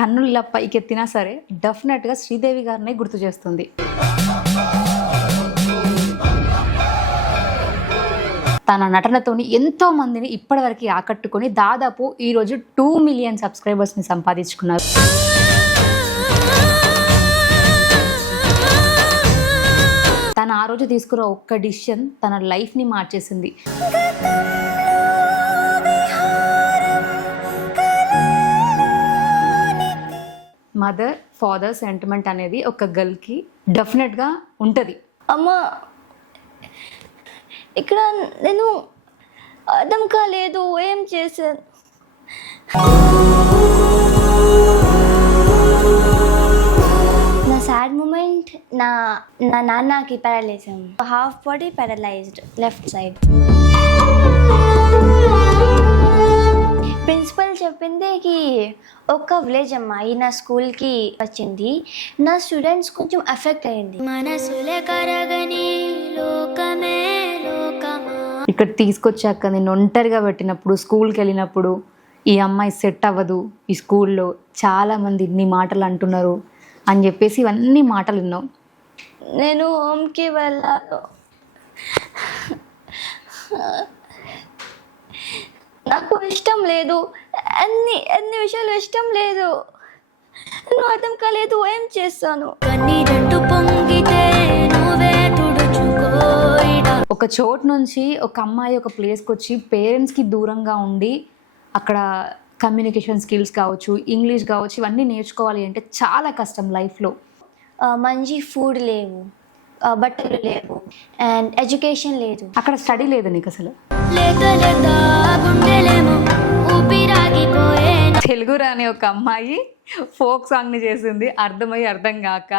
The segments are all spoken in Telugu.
కన్నులు ఇలా పైకెత్తినా సరే డెఫినెట్గా శ్రీదేవి గారినే గుర్తు చేస్తుంది. తన నటనతోని ఎంతో మందిని ఇప్పటివరకు ఆకట్టుకొని దాదాపు ఈరోజు 2 మిలియన్ సబ్స్క్రైబర్స్ని సంపాదించుకున్నారు. తను ఆ రోజు తీసుకున్న ఒక్క డిసిషన్ తన లైఫ్ని మార్చేసింది. మదర్ ఫాదర్ సెంటిమెంట్ అనేది ఒక గర్ల్కి డెఫినెట్గా ఉంటుంది. అమ్మా, ఇక్కడ నేను అర్థం కాలేదు, ఏం చేశాను? నా సాడ్ మూమెంట్, నా నాన్నకి paralysis, half body paralysed left side. Principal చెప్పింది ఒక విలేజ్ అమ్మాయి నా స్కూల్కి వచ్చింది, నా స్టూడెంట్స్ కొంచెం ఎఫెక్ట్ అయింది. ఇక్కడ తీసుకొచ్చాక నేను ఒంటరిగా పెట్టినప్పుడు స్కూల్కి వెళ్ళినప్పుడు ఈ అమ్మాయి సెట్ అవ్వదు, ఈ స్కూల్లో చాలామంది ఇన్ని మాటలు అంటున్నారు అని చెప్పేసి ఇవన్నీ మాటలు విన్నావు. నేను హోమ్కి వెళ్ళాను, నాకు ఇష్టం లేదు, అన్ని విషయాలు ఇష్టం లేదు, నువ్వు అర్థం కాలేదు, ఏం చేస్తాను? ఒక చోటు నుంచి ఒక అమ్మాయి ఒక ప్లేస్కి వచ్చి పేరెంట్స్కి దూరంగా ఉండి అక్కడ కమ్యూనికేషన్ స్కిల్స్ కావచ్చు, ఇంగ్లీష్ కావచ్చు, ఇవన్నీ నేర్చుకోవాలి అంటే చాలా కష్టం లైఫ్లో. మంచి ఫుడ్ లేవు, బట్టలు లేవు, అండ్ ఎడ్యుకేషన్ లేదు. అక్కడ స్టడీ లేదు నీకు అసలు. తెలుగు రాని ఒక అమ్మాయి ఫోక్ సాంగ్ ని చేసింది, అర్థమై అర్థం కాక.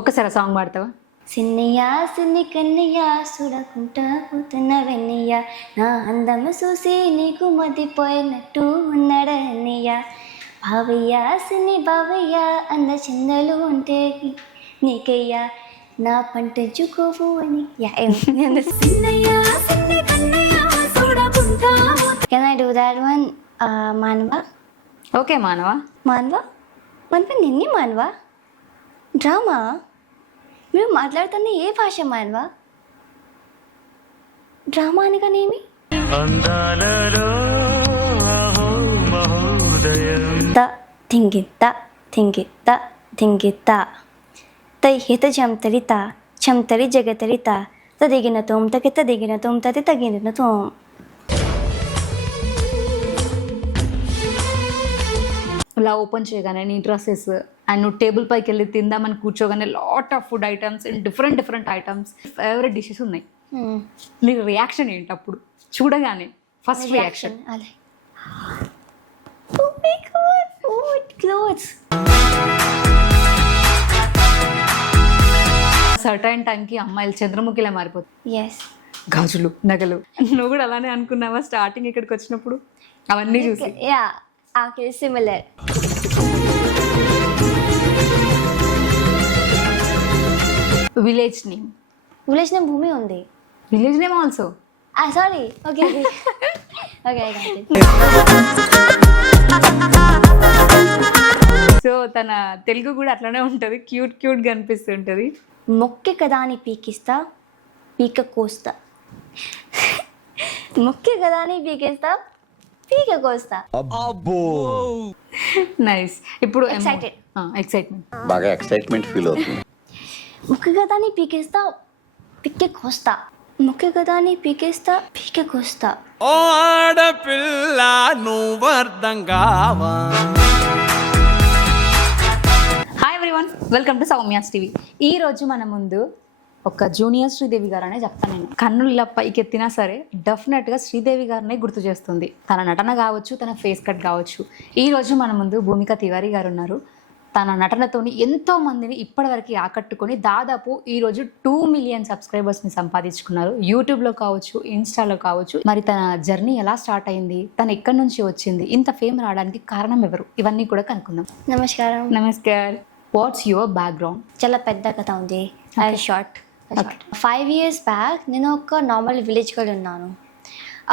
ఒక్కసారి సాంగ్ పాడతావా? సిన్నయ్య సిన్ని కన్నయ్య చూడకుంటా పోతున్న వెన్నయ్య, నా అందము చూసి నీకు మదిపోయినట్టు ఉన్నాడన్నయ్య, బావయ్య సిన్ని బావయ్య అన్న చిందలు ఉంటే నీకయ్యా నా పంటజుకోవు అని. Can I do that one? మానవా? ఓకే మానవా. మానవా నిన్ని మానవా డ్రామా మీరు మాట్లాడుతున్న ఏ భాష మానవా? డ్రామా అనగానేమి? థింగిత్త థింగిత్త థింగిత్త తై హిత చంతరిత చంతరి జగతరిత తదిగిన తోం తకి తదిగిన తోం తది తగిన తోం. ఇలా ఓపెన్ చేయగానే నీ డ్రెస్సెస్ అండ్ నువ్వు టేబుల్ పైకి వెళ్ళి తిందామని కూర్చోగానే lot of food items and different items, favourite dishes ఉన్నాయి. నీ రియాక్షన్ ఏంటి అప్పుడు చూడగానే? ఫస్ట్ రియాక్షన్ సర్టైన్ టైంకి అమ్మాయిలు చంద్రముఖిలా మారిపోతుంది. గాజులు, నగలు. నువ్వు కూడా అలానే అనుకున్నావా స్టార్టింగ్ ఇక్కడికి వచ్చినప్పుడు అవన్నీ చూసి? సిమిలర్. విలేజ్ నేమ్ భూమి ఉంది. Village name also? Sorry, okay. So తన తెలుగు కూడా అట్లానే ఉంటుంది, క్యూట్గా అనిపిస్తుంటుంది. మొక్కె కదా అని పీకిస్తా పీక కోస్తా, మొక్కె కదా అని పీకేస్తా పీక కోస్తా. నైస్. ఇప్పుడు ఎక్సైట్మెంట్, బాగా ఎక్సైట్మెంట్ ఫీల్ అవుతుంది. మొక్కె కదా అని పీకేస్తా పిక్కె కోస్తా, మొక్కె కదా అని పీకేస్తా పీక కోస్తా. ఓ ఆడపిల్ల నువ్వు అర్థం కావా. Hi everyone, welcome to Soumya's TV. ఈ రోజు మన ముందు ఒక జూనియర్ శ్రీదేవి గారు అనే చెప్తాను నేను. కన్నులు ఇలా పైకెత్తినా సరే డెఫినెట్గా శ్రీదేవి గారినే గుర్తు చేస్తుంది. తన నటన కావచ్చు, తన ఫేస్ కట్ కావచ్చు. ఈ రోజు మన ముందు భూమిక తివారీ గారు ఉన్నారు. తన నటనతోని ఎంతో మందిని ఇప్పటివరకు ఆకట్టుకొని దాదాపు ఈరోజు 2 మిలియన్ సబ్స్క్రైబర్స్ని సంపాదించుకున్నారు. యూట్యూబ్లో కావచ్చు, ఇన్స్టాలో కావచ్చు. మరి తన జర్నీ ఎలా స్టార్ట్ అయింది, తను ఎక్కడి నుంచి వచ్చింది, ఇంత ఫేమ్ రావడానికి కారణం ఎవరు, ఇవన్నీ కూడా కనుక్కుందాం. నమస్కారం. నమస్కార్. What's your background? చాలా పెద్ద కథ ఉంది. షార్ట్ 5 years బ్యాక్ నేను ఒక నార్మల్ విలేజ్ కూడా ఉన్నాను.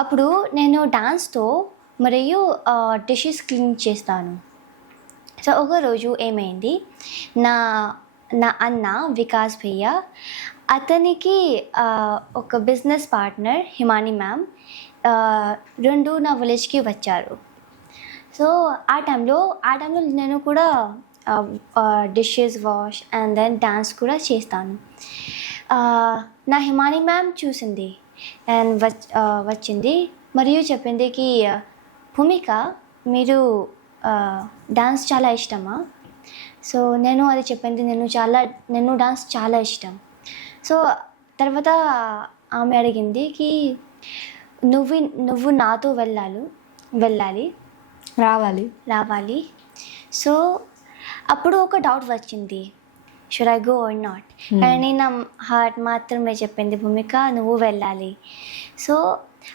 అప్పుడు నేను డాన్స్తో మరియు డిషెస్ క్లీన్ చేస్తాను. సో ఒకరోజు ఏమైంది, నా నా అన్న వికాస్ భయ్య, అతనికి ఒక బిజినెస్ పార్ట్నర్ హిమాని మ్యామ్ రెండు నా విలేజ్కి వచ్చారు. సో ఆ టైంలో నేను కూడా dishes wash and then dance కూడా చేస్తాను. నా హిమాని మ్యామ్ చూసింది అండ్ వచ్చింది మరియు చెప్పింది కి భూమిక మీరు డాన్స్ చాలా ఇష్టమా? సో నేను అది చెప్పింది నేను డాన్స్ చాలా ఇష్టం. సో తర్వాత ఆమె అడిగింది కి నువ్వు నాతో వెళ్ళాలి రావాలి. సో అప్పుడు ఒక డౌట్ వచ్చింది, should I go or not? కానీ నా హార్ట్ మాత్రమే చెప్పింది భూమిక నువ్వు వెళ్ళాలి. సో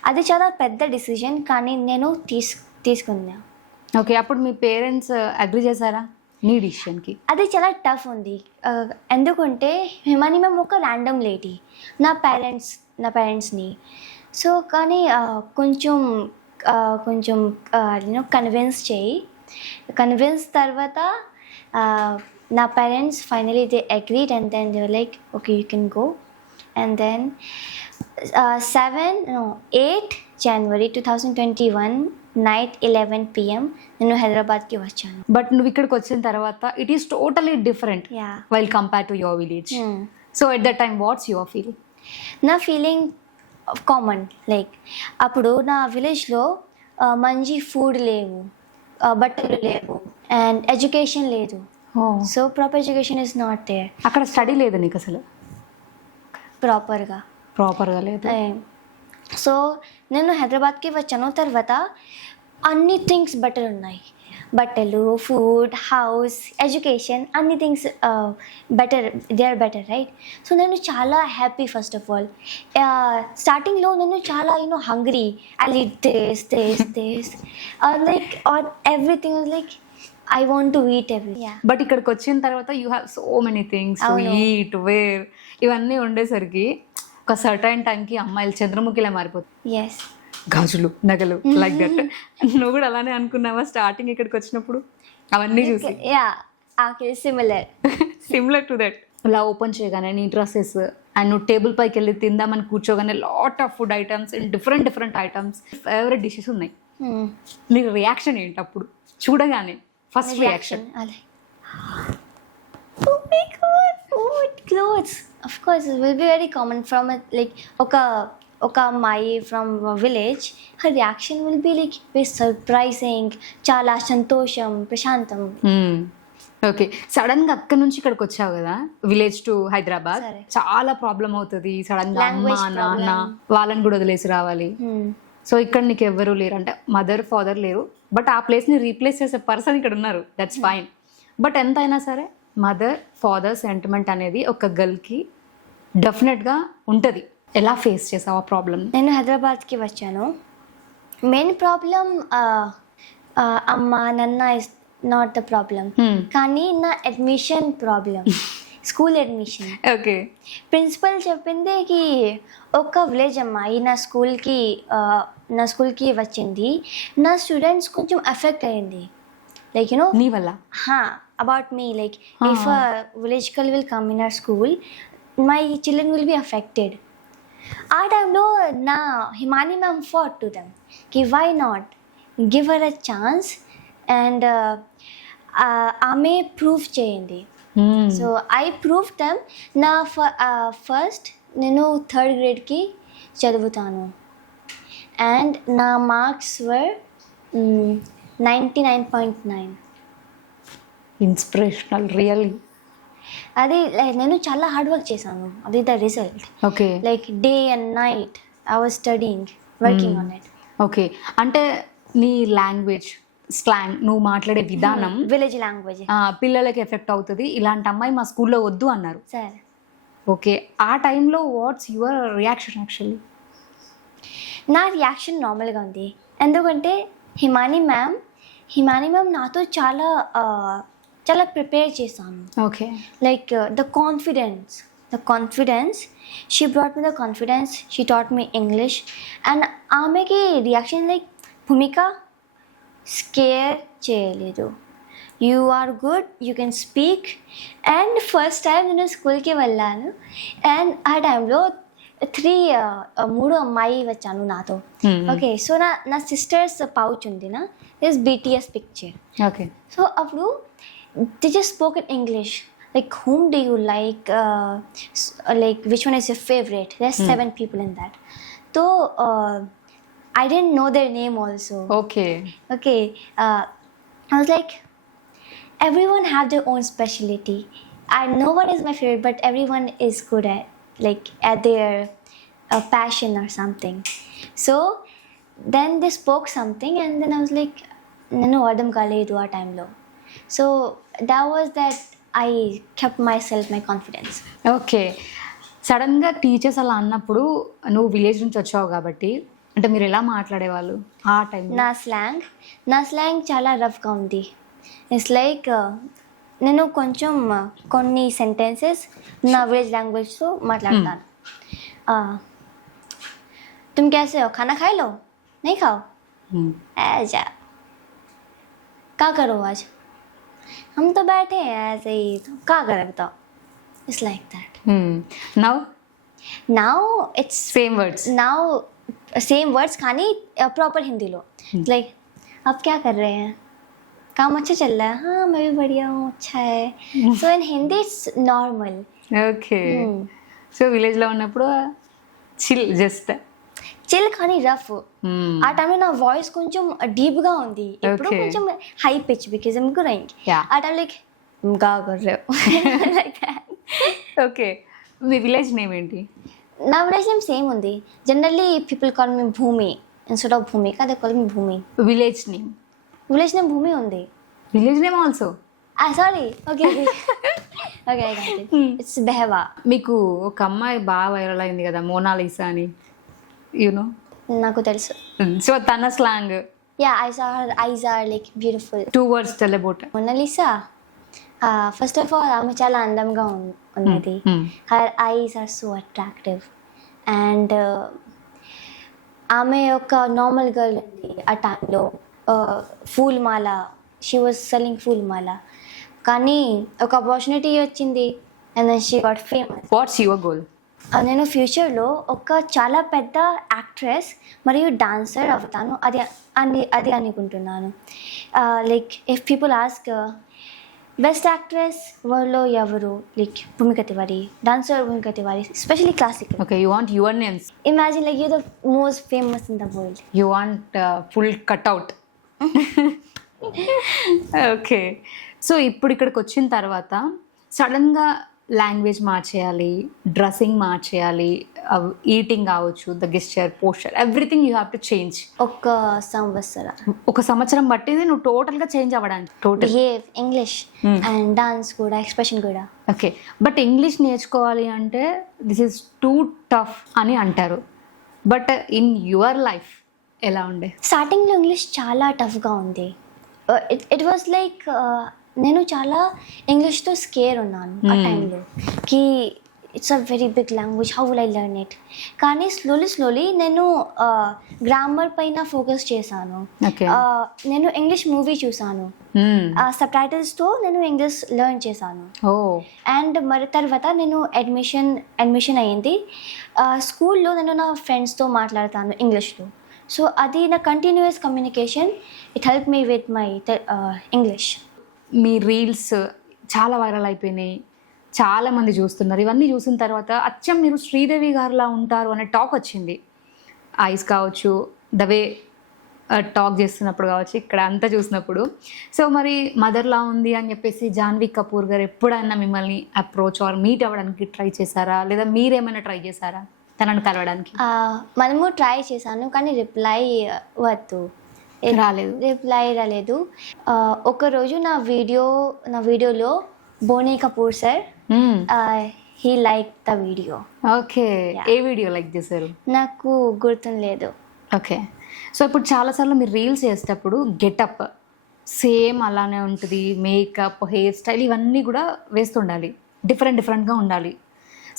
అది చాలా పెద్ద డిసిజన్, కానీ నేను తీసుకున్నా. ఓకే, అప్పుడు మీ పేరెంట్స్ అగ్రి చేశారా నీ డిసిషన్కి? అది చాలా టఫ్ ఉంది, ఎందుకంటే హిమాని మ్యామ్ ఒక ర్యాండమ్ లేడీ నా పేరెంట్స్ని. సో కానీ కొంచెం కన్విన్స్ తర్వాత నా parents finally they agreed and then they were like okay you can go. And then 8 January 2021 night 11 PM నేను హైదరాబాద్కి వచ్చాను. బట్ నువ్వు ఇక్కడికి వచ్చిన తర్వాత it is totally different while compare to your village. So at that time what's your feeling? నా ఫీలింగ్ కామన్, లైక్ అప్పుడు నా విలేజ్లో మంచి ఫుడ్ లేవు, బట్టలు లేవు అండ్ ఎడ్యుకేషన్ లేదు. So proper education is not there. అక్కడ స్టడీ లేదు నీకు అసలు? ప్రాపర్గా లేదు. సో నేను హైదరాబాద్కి వచ్చాను, తర్వాత అన్ని థింగ్స్ బెటర్ ఉన్నాయి, బట్టలు, ఫుడ్, హౌస్, ఎడ్యుకేషన్, అన్ని things they are better, right? So నేను చాలా హ్యాపీ. ఫస్ట్ ఆఫ్ ఆల్ స్టార్టింగ్లో నేను చాలా hungry, I lead this like or everything like I want to eat every. But ఇక్కడికి వచ్చిన తర్వాత you have so many things to eat, where, ఇవన్నీ ఉండేసరికి ఒక సర్టైన్ టైంకి అమ్మాయిలు చంద్రముఖిలా మారిపోతుంది. ఎస్, గాజులు, నగలు, లైక్ దట్. నువ్వు కూడా అలానే అనుకున్నావా స్టార్టింగ్ ఇక్కడికి వచ్చినప్పుడు అవన్నీ చూసి? Similar to that. ఇలా ఓపెన్ చేయగానే నీ డ్రెస్సెస్ అండ్ నువ్వు టేబుల్ పైకి వెళ్ళి తిందామని కూర్చోగానే lot of food items and different items, favourite dishes ఉన్నాయి. నీ రియాక్షన్ ఏంటి అప్పుడు చూడగానే? First reaction? Oh my God, food, clothes. Of course, it will be very common from oka mai from a village. Her reaction will be like very surprising, chala santosham, prashantam. Okay, sudden గా అక్కడ నుంచి ఇక్కడికి వచ్చావు కదా విలేజ్ టు హైదరాబాద్, చాలా ప్రాబ్లం అవుతుంది. సడన్ గా అమ్మ నాన్న వాళ్ళని కూడా వదిలేసి రావాలి. సో ఇక్కడ నీకు ఎవ్వరూ లేరు, అంటే మదర్ ఫాదర్ లేరు, బట్ ఆ ప్లేస్ ని రీప్లేస్ చేసే పర్సన్ ఇక్కడ ఉన్నారు, దట్స్ ఫైన్. బట్ ఎంతైనా సరే మదర్ ఫాదర్ సెంటిమెంట్ అనేది ఒక గర్ల్కి డెఫినెట్గా ఉంటుంది. ఎలా ఫేస్ చేసావు ఆ ప్రాబ్లమ్? నేను హైదరాబాద్కి వచ్చాను. మెయిన్ ప్రాబ్లం అమ్మ నాన్న ఇస్ నాట్ ద ప్రాబ్లం, కానీ నా admission problem, school admission. Okay, principal చెప్పింది కి ఒక విలేజ్ అమ్మాయి నా స్కూల్కి వచ్చింది, నా స్టూడెంట్స్ కొంచెం ఎఫెక్ట్ అయ్యింది, లైక్ నీ వల్ల. About me, like if a village girl will come in our school, my children will be affected. Our time lo na Himani ma'am fought to them ki why not give her a chance and ame proof cheyindi. So I proved them. Na first nenu 3rd grade ki chaduvutanu and na marks were 99.9. Inspirational, really. అది నేను చాలా హార్డ్ వర్క్ చేశాను, అది the result. Okay, like day and night I was studying, working on it. Okay, అంటే నీ లాంగ్వేజ్, స్లాంగ్, నువ్వు మాట్లాడే విధానం విలేజ్ లాంగ్వేజ్ పిల్లలకి ఎఫెక్ట్ అవుతుంది, ఇలాంటి అమ్మాయి మా స్కూల్లో వద్దు అన్నారు. సార్ ఓకే, ఆ టైంలో వాట్స్ యువర్ రియాక్షన్? యాక్చువల్లీ నా రియాక్షన్ నార్మల్గా ఉంది, ఎందుకంటే హిమాని మ్యామ్ నాతో చాలా ప్రిపేర్ చేశాను. Okay, like the confidence the confidence. She brought me the confidence. She taught me English. And ఆమెకి reaction like, Bhumika, scare చేయలేదు. You are good, you can speak. And first time నేను స్కూల్కి వెళ్ళాను అండ్ ఆ టైంలో 3 అమ్మాయి వచ్చాను నాతో. ఓకే, సో నా సిస్టర్స్ పౌచ్ ఉంది నా is BTS picture. Okay, so అప్పుడు they just spoke in English like whom do you like which one is your favorite. There's 7 people in that. So I didn't know their name also. Okay. I was like, everyone have their own specialty. No one is my favorite, but everyone is good at their passion or something. So then they spoke something and then I was like, nanu ardam kaledu aa time lo. So that was that I kept myself my confidence. Okay, సడన్గా టీచర్స్ అలా అన్నప్పుడు నువ్వు విలేజ్ నుంచి వచ్చావు కాబట్టి అంటే మీరు ఎలా మాట్లాడేవాళ్ళు ఆ టైం? నా స్లాంగ్ చాలా రఫ్గా ఉంది. ఇట్స్ లైక్ నేను కొంచెం కొన్ని సెంటెన్సెస్ నా విలేజ్ లాంగ్వేజ్తో మాట్లాడతాను. तुम कैसे हो, खाना खाए लो, नहीं खाओ, ऐसा क्या करो आज, हम तो बैठे हैं ऐसे ही, तो क्या करे बताओ. It's like that. Now it's same words. now same words కానీ प्रॉपर हिंदी लो. Like आप क्या कर रहे हैं, काम अच्छा चल रहा है, हाँ मैं भी बढ़िया हूँ, अच्छा है. So in Hindi it's normal. Okay, so విలేజ్లో ఉన్నప్పుడు చిల్, జస్ట్ చిల్ కానీ రఫ్. ఆ టైంలో నా వాయిస్ కొంచెం డీప్గా ఉంది, ఎప్పుడు Okay. కొంచెం high pitch because I'm growing. Yeah. ఆ టైం లైక్ గా కర్రే లైక్ ఓకే. మీ విలేజ్ నేమ్ ఏంటి? నా విలేజ్ నేమ్ సేమ్ ఉంది. Generally people call me Bhumi instead of Bhumika, they call me Bhumi. Village name? Village name Bhumi ఉంది. Village name also? Sorry, okay okay it's బెహవా. మీకు ఒక అమ్మాయి బాగా వైరల్ అయింది కదా, మోనాలిసా అని, యూనో? నాకు తెలుసు. సో తన slang? Yeah, I saw her eyes are like beautiful. 2 words tell about it. Mona Lisa, first of all ఆమె చాలా అందంగా ఉన్నది. Her eyes are so attractive and ఆమె ఒక నార్మల్ గర్ల్ ఉంది ఆ టైంలో. ఫూల్ మాల, she was selling phool mala. కానీ ఒక ఆపర్చునిటీ వచ్చింది and then she got famous. What's your goal? నేను ఫ్యూచర్లో ఒక చాలా పెద్ద యాక్ట్రెస్ మరియు డాన్సర్ అవుతాను, అది అనుకుంటున్నాను. Like if people ask best actress వరల్డ్లో ఎవరు, like Bhumika Tiwari, dancer Bhumika Tiwari, especially classical. Okay, you want your names? Imagine like you the most famous in the world. You want full cutout. Okay, so ఇప్పుడు ఇక్కడికి వచ్చిన తర్వాత సడన్గా లాంగ్వేజ్ మార్చేయాలి, డ్రెస్సింగ్ మార్చేయాలి, ఈటింగ్ కావచ్చు, the gesture, posture, everything you have to change. ఒక సంవత్సరం పట్టింది నువ్వు టోటల్గా చేంజ్ అవ్వడానికి. Total behave, English and dance కూడా, ఎక్స్ప్రెషన్ కూడా. ఓకే, బట్ ఇంగ్లీష్ నేర్చుకోవాలి అంటే దిస్ ఈజ్ టూ టఫ్ అని అంటారు. బట్ ఇన్ యువర్ లైఫ్ ఎలా ఉండే? స్టార్టింగ్లో ఇంగ్లీష్ చాలా టఫ్గా ఉంది. ఇట్ వాజ్ లైక్ నేను చాలా ఇంగ్లీష్తో స్కేర్ ఉన్నాను ఆ టైంలో, కి it's a very big language, how will I learn it. కానీ స్లోలీ నేను గ్రామర్ పైన ఫోకస్ చేశాను. నేను ఇంగ్లీష్ మూవీ చూసాను, సబ్ టైటిల్స్తో నేను ఇంగ్లీష్ లెర్న్ చేశాను. అండ్ మరి తర్వాత నేను అడ్మిషన్ అయ్యింది. స్కూల్లో నేను నా ఫ్రెండ్స్తో మాట్లాడతాను ఇంగ్లీష్లో. సో అది నా continuous communication, it help me with my English. Me reels చాలా వైరల్ అయిపోయినాయి, చాలామంది చూస్తున్నారు. ఇవన్నీ చూసిన తర్వాత అచ్చం మీరు శ్రీదేవి గారిలా ఉంటారు అనే టాక్ వచ్చింది. ఐస్ కావచ్చు, ద వే టాక్ చేస్తున్నప్పుడు కావచ్చు, ఇక్కడ అంతా చూసినప్పుడు. సో మరి మదర్లా ఉంది అని చెప్పేసి జాన్వీ కపూర్ గారు ఎప్పుడైనా మిమ్మల్ని అప్రోచ్ ఆర్ మీట్ అవ్వడానికి ట్రై చేశారా, లేదా మీరేమైనా ట్రై చేశారా తనను కలవడానికి? మనము ట్రై చేశాను కానీ రిప్లై రాలేదు. ఒకరోజు నా వీడియోలో Boney Kapoor sir, he like the video. Okay, ఏ వీడియో లైక్ చేశారు? నాకు గుర్తులేదు. ఓకే, సో ఇప్పుడు చాలాసార్లు మీరు రీల్స్ చేసేటప్పుడు గెటప్ సేమ్ అలానే ఉంటుంది, మేకప్, హెయిర్ స్టైల్ ఇవన్నీ కూడా వేస్తుండాలి, డిఫరెంట్గా ఉండాలి.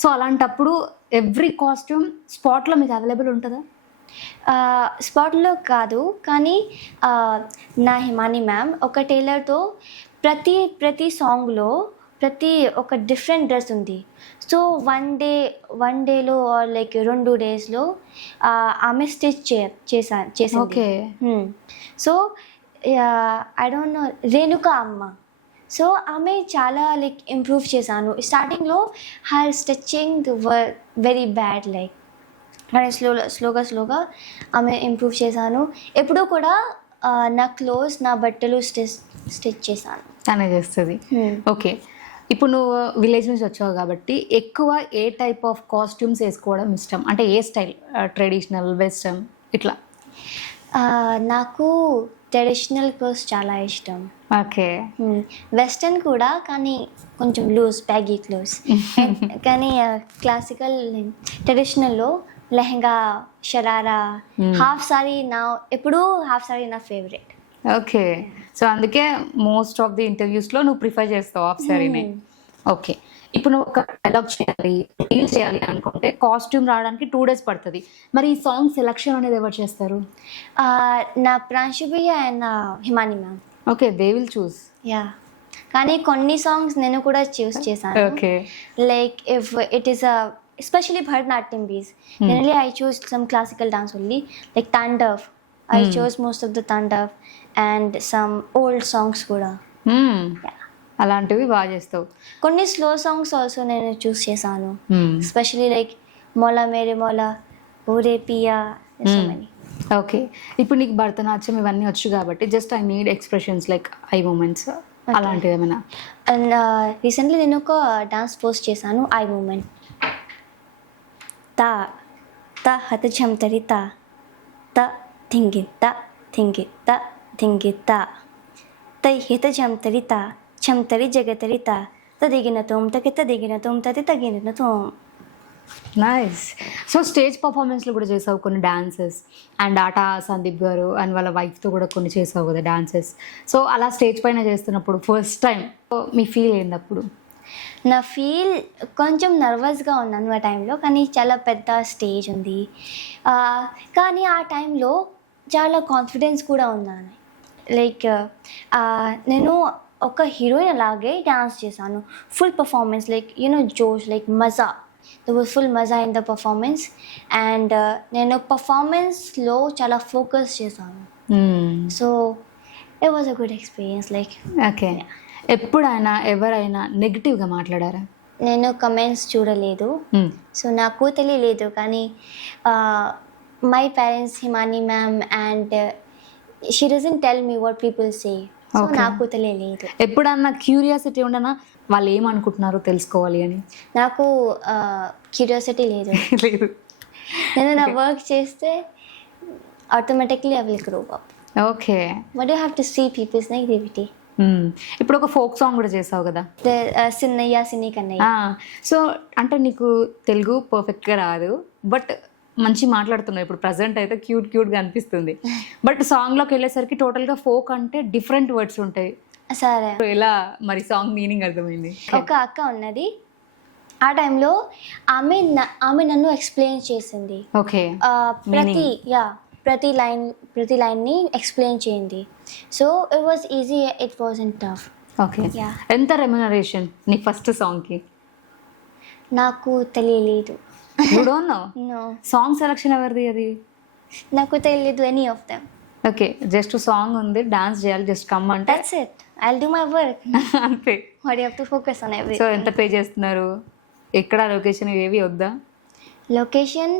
సో అలాంటప్పుడు ఎవ్రీ కాస్ట్యూమ్ స్పాట్లో మీకు అవైలబుల్ ఉంటుందా? స్పాట్లో కాదు, కానీ నా హిమాని మ్యామ్ ఒక టైలర్తో ప్రతి సాంగ్లో ఒక డిఫరెంట్ డ్రెస్ ఉంది. సో వన్ డేలో లైక్ 2 డేస్లో ఆమె స్టిచ్ చేసింది. Okay. So I don't know, Renuka అమ్మ. సో ఆమె చాలా లైక్ ఇంప్రూవ్ చేశాను. స్టార్టింగ్లో her stitching very bad, like కానీ స్లోగా ఆమె ఇంప్రూవ్ చేశాను. ఎప్పుడూ కూడా నా బట్టలు స్టిచ్ చేశాను, తనే చేస్తుంది. ఓకే, ఇప్పుడు నువ్వు విలేజ్ నుంచి వచ్చావు కాబట్టి ఎక్కువ ఏ టైప్ ఆఫ్ కాస్ట్యూమ్స్ వేసుకోవడం ఇష్టం? అంటే ఏ స్టైల్, ట్రెడిషనల్, వెస్టర్న్ ఇట్లా? నాకు ట్రెడిషనల్ క్లోత్స్ చాలా ఇష్టం. ఓకే. వెస్టర్న్ కూడా, కానీ కొంచెం లూజ్ బ్యాగీ క్లోత్స్. కానీ క్లాసికల్ ట్రెడిషనల్లో లెహంగా, షరారా, హాఫ్ సారీ ఎప్పుడూ హాఫ్ సారీ నా ఫేవరెట్. ఓకే, సో అందుకే మోస్ట్ ఆఫ్ ది ఇంటర్వ్యూస్లో నువ్వు ప్రిఫర్ చేస్తావు హాఫ్ సారీని. ఓకే, ఇప్పుడు నువ్వు ఒక డైలాగ్ చేయాలి, రీల్ చేయాలి అనుకుంటే కాస్ట్యూమ్ రావడానికి 2 days పడుతుంది. మరి ఈ సాంగ్ సెలెక్షన్ అనేది ఎవరు చేస్తారు? నా ప్రాంశుభయ్య and Himani ma'am. Okay, they will choose. Yeah, కానీ కొన్ని సాంగ్స్ నేను కూడా చూస్ చేశాను. Okay. Like if it is especially Bharatanatyam piece, generally I choose some classical dance only, like Tandav. I chose most of the Tandav and some old songs kuda. అలాంటివి బాగా చేస్తావు. కొన్ని స్లో సాంగ్స్ ఆల్సో నేను చూస్ చేశాను, ఎస్పెషలీ లైక్ మోలా మేరే మోలా, ఓరే పియా, సో మెనీ. ఓకే, ఇప్పుడు నీకు భరతనాట్యం ఇవన్నీ వచ్చు కాబట్టి just I need expressions like eye movements అలాంటివి ఏమైనా? అండ్ రీసెంట్లీ నేను ఒక డాన్స్ పోస్ట్ చేశాను, ఐ మూమెంట్. తా తా హత ఝంతరి తా త ధింగి త ధింగి త ధింగి త తై హిత ఝంతరి తా ఝంతరి జగతరి తా తదిగిన తోం తకి తదిగిన తోం తది తగిన తోం. నైస్. సో స్టేజ్ పర్ఫార్మెన్స్లో కూడా చేసావు కొన్ని డాన్సెస్, అండ్ ఆటా సందీప్ గారు అండ్ వాళ్ళ వైఫ్తో కూడా కొన్ని చేసావు కదా డాన్సెస్. సో అలా స్టేజ్ పైన చేస్తున్నప్పుడు ఫస్ట్ టైం మీ ఫీల్ ఏంది అప్పుడు? నా ఫీల్ కొంచెం నర్వస్గా ఉన్నాను ఆ టైంలో, కానీ చాలా పెద్ద స్టేజ్ ఉంది. కానీ ఆ టైంలో చాలా కాన్ఫిడెన్స్ కూడా ఉన్నాను. లైక్ నేను ఒక హీరోయిన్ అలాగే డాన్స్ చేశాను, ఫుల్ పర్ఫార్మెన్స్, లైక్ జోష్, లైక్ మజా. there was full మజా ఇన్ ద పర్ఫార్మెన్స్. అండ్ నేను పర్ఫార్మెన్స్లో చాలా ఫోకస్ చేశాను. So it was a good experience. Like okay, ఎప్పుడైనా ఎవరైనా నెగిటివ్గా మాట్లాడారా? నేను కమెంట్స్ చూడలేదు, సో నాకు తెలియలేదు. కానీ my parents, Himani ma'am, and she doesn't tell me what people say, so నాకు తెలియలేదు. ఎప్పుడన్నా క్యూరియాసిటీ ఉండనా వాళ్ళు ఏమనుకుంటున్నారో తెలుసుకోవాలి అని? నాకు క్యూరియాసిటీ లేదు. లేదు. నేను నా వర్క్ చేస్తే automatically I will grow up. Okay, what you have to see people's negativity. ఇప్పుడు ఒక ఫోక్ సాంగ్ కూడా చేసావు కదా, సిన్నయ్య సిన్ని కన్నయ్య. సో అంటే నీకు తెలుగు పర్ఫెక్ట్గా రాదు, బట్ మంచి మాట్లాడుతున్నావు ఇప్పుడు ప్రజెంట్ అయితే, క్యూట్గా అనిపిస్తుంది. బట్ సాంగ్లోకి వెళ్ళేసరికి టోటల్గా ఫోక్ అంటే డిఫరెంట్ వర్డ్స్ ఉంటాయి. సరే, ఎలా మరి సాంగ్ మీనింగ్ అర్థమైంది? ఒక అక్క ఉన్నది, ఆ టైంలో ఆమె నన్ను ఎక్స్ప్లెయిన్ చేసింది. ఓకే, ప్రతి లైన్ని ఎక్స్ప్లెయిన్ చేయండి. So it was easy, it wasn't tough. Okay, ఎంత రెమ్యునరేషన్ నీ ఫస్ట్ సాంగ్కి? నాకు తెలియలేదు. సాంగ్ సెలక్షన్ ఎవరిది అది? నాకు తెలియదు any of them. Okay, just song ఉంది, డాన్స్ చేయాలి, జస్ట్ కమ్ అంటే that's it, I'll do my work అంతే. What you have to focus on everything. So ఎంత పే చేస్తున్నారు? ఎక్కడ లొకేషన్ ఏవి వద్దా? లొకేషన్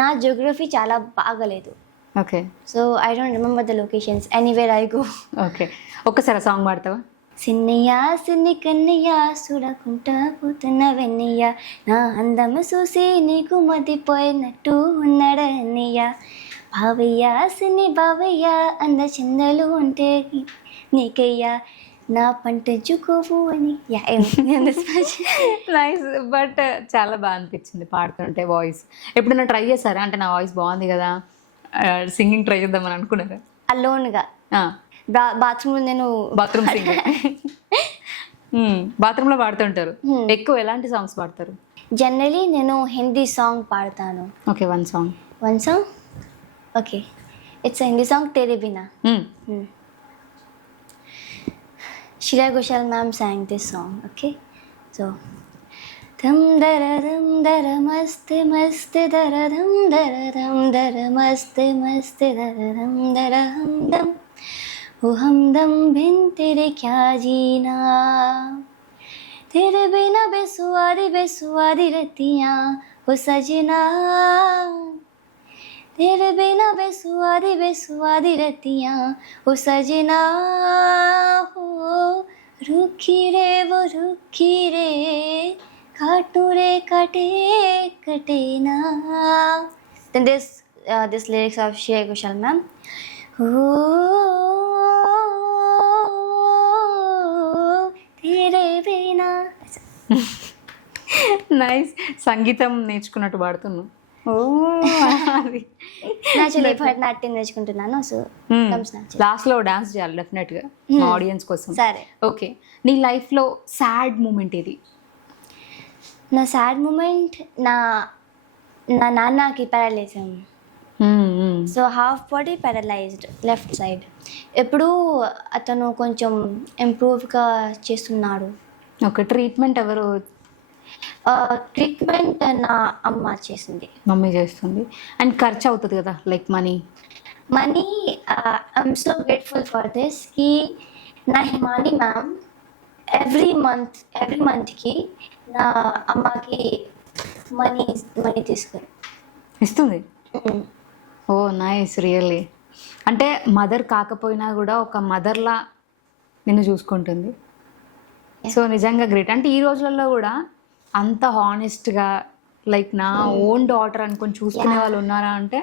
నా జియోగ్రఫీ చాలా బాగలేదు. Okay, so I don't remember the locations anywhere I go. Okay, ఒక్కసారి సాంగ్ పాడతావా? సిన్నయ్య సిన్ని కన్నయ్య చూడకుంటా పోతున్న వెన్నయ్య, నా అందము చూసి నీకు మదిపోయినట్టు ఉన్నాడన్నయ్య, బావయ్య సిన్ని బావయ్య అంద చందలు ఉంటే నీకయ్యా, నా పంటజుకోవు అని. నైస్, బట్ చాలా బాగా అనిపించింది పాడుతుంటే వాయిస్. ఎప్పుడైనా ట్రై చేశారా? అంటే నా వాయిస్ బాగుంది కదా, సింగింగ్ ట్రై చేద్దామని అనుకున్నారా? అలోన్గా బాత్రూమ్, నేను బాత్రూమ్ సింగర్. బాత్రూంలో పాడుతుంటారు. ఎక్కువ ఎలాంటి సాంగ్స్ పాడతారు? జనరలీ నేను హిందీ సాంగ్ పాడతాను. Okay, one song. One song, okay, it's Hindi song Tere Bina. Shreya Ghoshal ma'am sang this song, okay? So, dum dara mast dara dum dara mast dara hum dum. ओ हमदम बिन तेरे क्या जीना, तेरे बिना बेसुआदी रतियाँ हो सजना, तेरे बिना बेसुआदी रतियाँ हो सजना, हो रुखी रे काटू रे कटे ना. Then this lyrics of Shreya Ghoshal ma'am. तेरे बिना. నైస్. సంగీతం నేర్చుకున్నట్టు పాడుతున్నావు. అది నాచురల్ భరతనాట్యం నేర్చుకుంటున్నాను. సో లాస్ట్ లో డాన్స్ చేయాలి డెఫినెట్ గా మా ఆడియన్స్ కోసం. సరే. ఓకే, నీ లైఫ్ లో సాడ్ మూమెంట్ ఏది? నా సాడ్ మూమెంట్ నా నాన్నకి paralysis. So half body paralysed left side. ఎప్పుడు అతను కొంచెం ఇంప్రూవ్గా చేస్తున్నాడు. ఓకే, ట్రీట్మెంట్ ఎవరు? ట్రీట్మెంట్ నా అమ్మ చేసింది. మమ్మీ చేస్తుంది. అండ్ ఖర్చు అవుతుంది కదా, like money. I'm so grateful for this కి నా హిమాని మ్యామ్ ఎవ్రీ మంత్కి నా అమ్మకి మనీ తీసుకుని ఇస్తుంది. ఓ నైస్, రియల్లీ. అంటే మదర్ కాకపోయినా కూడా ఒక మదర్లా నిన్ను చూసుకుంటుంది. సో నిజంగా గ్రేట్. అంటే ఈ రోజులలో కూడా అంత హానెస్ట్గా లైక్ నా ఓన్ డాటర్ అనుకొని చూసుకునే వాళ్ళు ఉన్నారా అంటే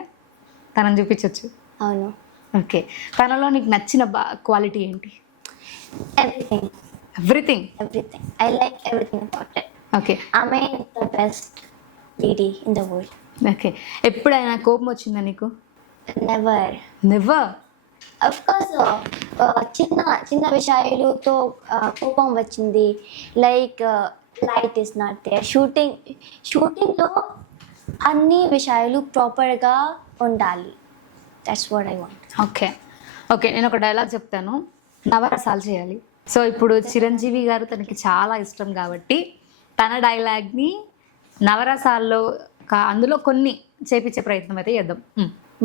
తనని చూపించవచ్చు. అవును. ఓకే, తనలో నీకు నచ్చిన క్వాలిటీ ఏంటి? Everything. I like everything about it. Okay, ఆమె the best lady in the world. Okay, ఎప్పుడైనా కోపం వచ్చిందా నీకు? నెవర్. అఫ్ కోర్స్ చిన్న విషయాలతో కోపం వచ్చింది. Like light is not there. షూటింగ్లో అన్ని విషయాలు ప్రాపర్గా ఉండాలి. That's what I want. Okay, నేను ఒక డైలాగ్ చెప్తాను, నవరసాలు చేయాలి. సో ఇప్పుడు చిరంజీవి గారు తనకి చాలా ఇష్టం కాబట్టి తన డైలాగ్ని నవరసాల్లో అందులో కొన్ని చేపించే ప్రయత్నం అయితే చేద్దాం.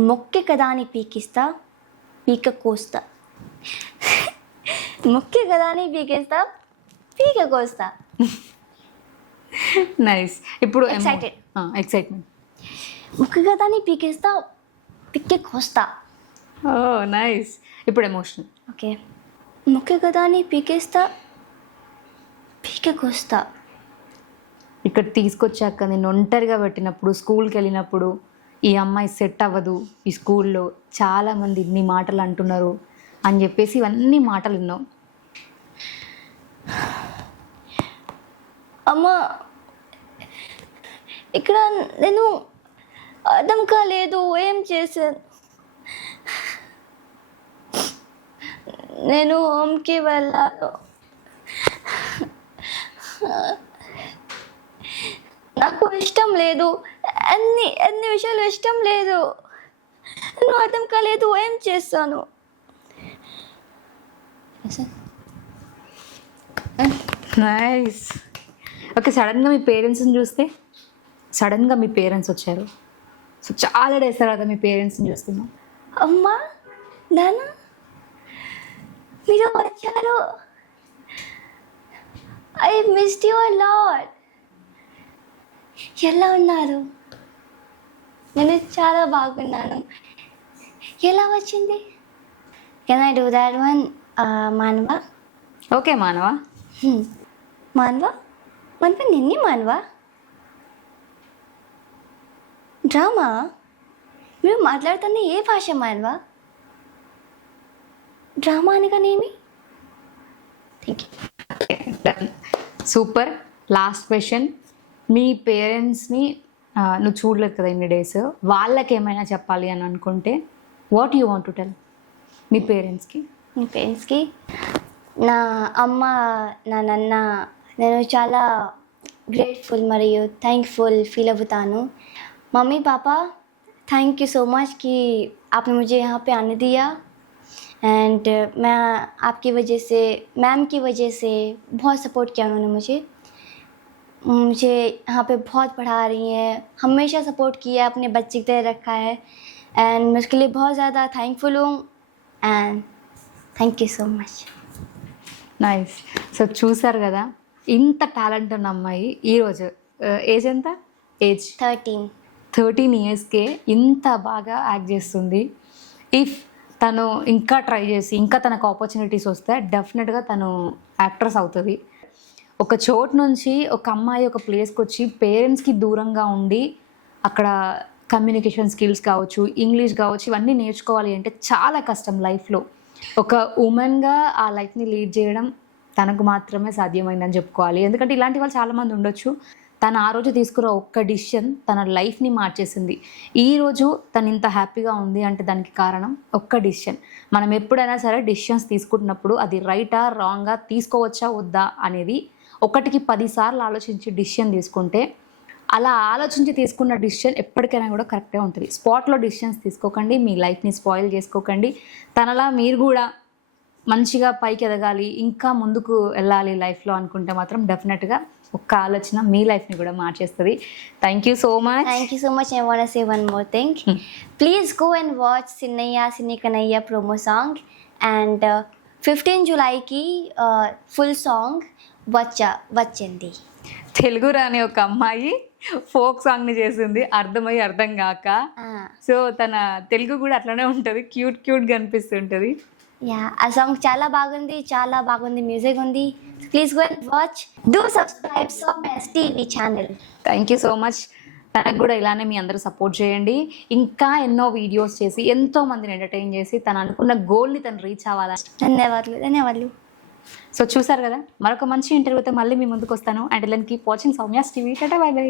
మొక్కె కదా అని పీకిస్తా పీక కోస్తా. మొక్కె కదా అని పీకేస్తా పీక కోస్తా. నైస్. ఇప్పుడు ఎక్సైట్మెంట్. మొక్కె కదా అని పీకేస్తా పిక్కె కోస్తా. ఓ నైస్. ఇప్పుడు ఎమోషనల్. ఓకే, మొక్కె కదా అని పీకేస్తా పీక కోస్తా. ఇక్కడ తీసుకొచ్చాక నేను ఒంటరిగా పెట్టినప్పుడు, స్కూల్కి వెళ్ళినప్పుడు ఈ అమ్మాయి సెట్ అవ్వదు ఈ స్కూల్లో, చాలామంది ఇన్ని మాటలు అంటున్నారు అని చెప్పేసి ఇవన్నీ మాటలు విన్నావు. అమ్మ ఇక్కడ నేను అర్థం కాలేదు ఏం చేశాను. నేను హోమ్కి వెళ్ళాను. నాకు ఇష్టం లేదు, అన్ని విషయాలు ఇష్టం లేదు. నువ్వు అర్థం కాలేదు ఏం చేస్తాను. నైస్. ఓకే, సడన్గా మీ పేరెంట్స్ని చూస్తే, సడన్గా మీ పేరెంట్స్ వచ్చారు. సో చాలా డేస్ తర్వాత మీ పేరెంట్స్ని చూస్తున్నాం. అమ్మా నాన్న మీరు వచ్చారు. I missed you a lot. ఎలా ఉన్నారు? నేను చాలా బాగున్నాను. ఎలా వచ్చింది? Can I do that one? మానవ. ఓకే మానవ. మానవ నిన్నే మానవ. డ్రామా మీరు మాట్లాడుతున్న ఏ భాష మానవ? డ్రామా అనగానేమి? Thank you. Super. Last question. మీ పేరెంట్స్ని నువ్వు చూడలేదు కదా ఇన్ని డేస్, వాళ్ళకి ఏమైనా చెప్పాలి అని అనుకుంటే what you want to tell me పేరెంట్స్కి? మీ పేరెంట్స్కి నా అమ్మ నా నాన్న నేను చాలా గ్రేట్ఫుల్ మరియు థैंकफुल फील అవుతాను. Mummy papa thank you so much कि आपने मुझे यहाँ पे आने दिया एंड मैं आपकी वजह से मैम की वजह से बहुत सपोर्ट किया उन्होंने मुझे यहाँ पे बहुत पढ़ा रही हैं, हमेशा सपोर्ट किया, अपने बच्चे की तरह रखा है एंड मैं उसके लिए बहुत ज़्यादा थैंकफुल हूँ and thank you so much. Nice. So చూసారు కదా, ఇంత టాలెంట్ ఉన్న అమ్మాయి ఈరోజు ఏజ్ ఎంత? ఏజ్ 13 ఇయర్స్కే ఇంత బాగా యాక్ట్ చేస్తుంది. ఇఫ్ తను ఇంకా ట్రై చేసి ఇంకా తనకు ఆపర్చునిటీస్ వస్తే డెఫినెట్గా తను యాక్ట్రెస్ అవుతుంది. ఒక చోటు నుంచి ఒక అమ్మాయి ఒక ప్లేస్కి వచ్చి పేరెంట్స్కి దూరంగా ఉండి అక్కడ కమ్యూనికేషన్ స్కిల్స్ కావచ్చు, ఇంగ్లీష్ కావచ్చు, ఇవన్నీ నేర్చుకోవాలి అంటే చాలా కష్టం లైఫ్లో. ఒక ఉమెన్గా ఆ లైఫ్ని లీడ్ చేయడం తనకు మాత్రమే సాధ్యమైందని చెప్పుకోవాలి. ఎందుకంటే ఇలాంటి వాళ్ళు చాలామంది ఉండొచ్చు. తను ఆ రోజు తీసుకున్న ఒక్క డిసిషన్ తన లైఫ్ని మార్చేసింది. ఈరోజు తను ఇంత హ్యాపీగా ఉంది అంటే దానికి కారణం ఒక్క డిసిషన్. మనం ఎప్పుడైనా సరే డిసిషన్స్ తీసుకుంటున్నప్పుడు అది రైటా రాంగా, తీసుకోవచ్చా వద్దా అనేది 1కి 10 సార్లు ఆలోచించి డిసిషన్ తీసుకుంటే, అలా ఆలోచించి తీసుకున్న డిసిషన్ ఎప్పటికైనా కూడా కరెక్టే ఉంటుంది. స్పాట్లో డిసిషన్స్ తీసుకోకండి, మీ లైఫ్ని స్పాయిల్ చేసుకోకండి. తనలా మీరు కూడా మంచిగా పైకి ఎదగాలి, ఇంకా ముందుకు వెళ్ళాలి లైఫ్లో అనుకుంటే మాత్రం డెఫినెట్గా ఒక్క ఆలోచన మీ లైఫ్ని కూడా మార్చేస్తుంది. Thank you so much. Thank you so much. I want to say one more thing. Please go and watch Sinnaiya Sinni Kanaiya promo song and 15 July की full song వచ్చింది. తెలుగు రాని ఒక అమ్మాయి ఫోక్ సాంగ్ని చేసింది, అర్థమై అర్థం కాక. సో తన తెలుగు కూడా అట్లనే ఉంటుంది, క్యూట్గా అనిపిస్తుంటుంది. యా, ఆ సాంగ్ చాలా బాగుంది, మ్యూజిక్ ఉంది. Please go and watch, do subscribe Soumya's TV channel. Thank you so much. తనకు కూడా ఇలానే మీ అందరూ సపోర్ట్ చేయండి. ఇంకా ఎన్నో వీడియోస్ చేసి ఎంతో మందిని ఎంటర్టైన్ చేసి తను అనుకున్న గోల్ని తను రీచ్ అవ్వాలి. ధన్యవాదాలు. సో చూసారు కదా, మరొక మంచి ఇంటర్వ్యూతో మళ్ళీ మీ ముందుకు వస్తాను. And keep watching Soumya's TV. Tata, by by.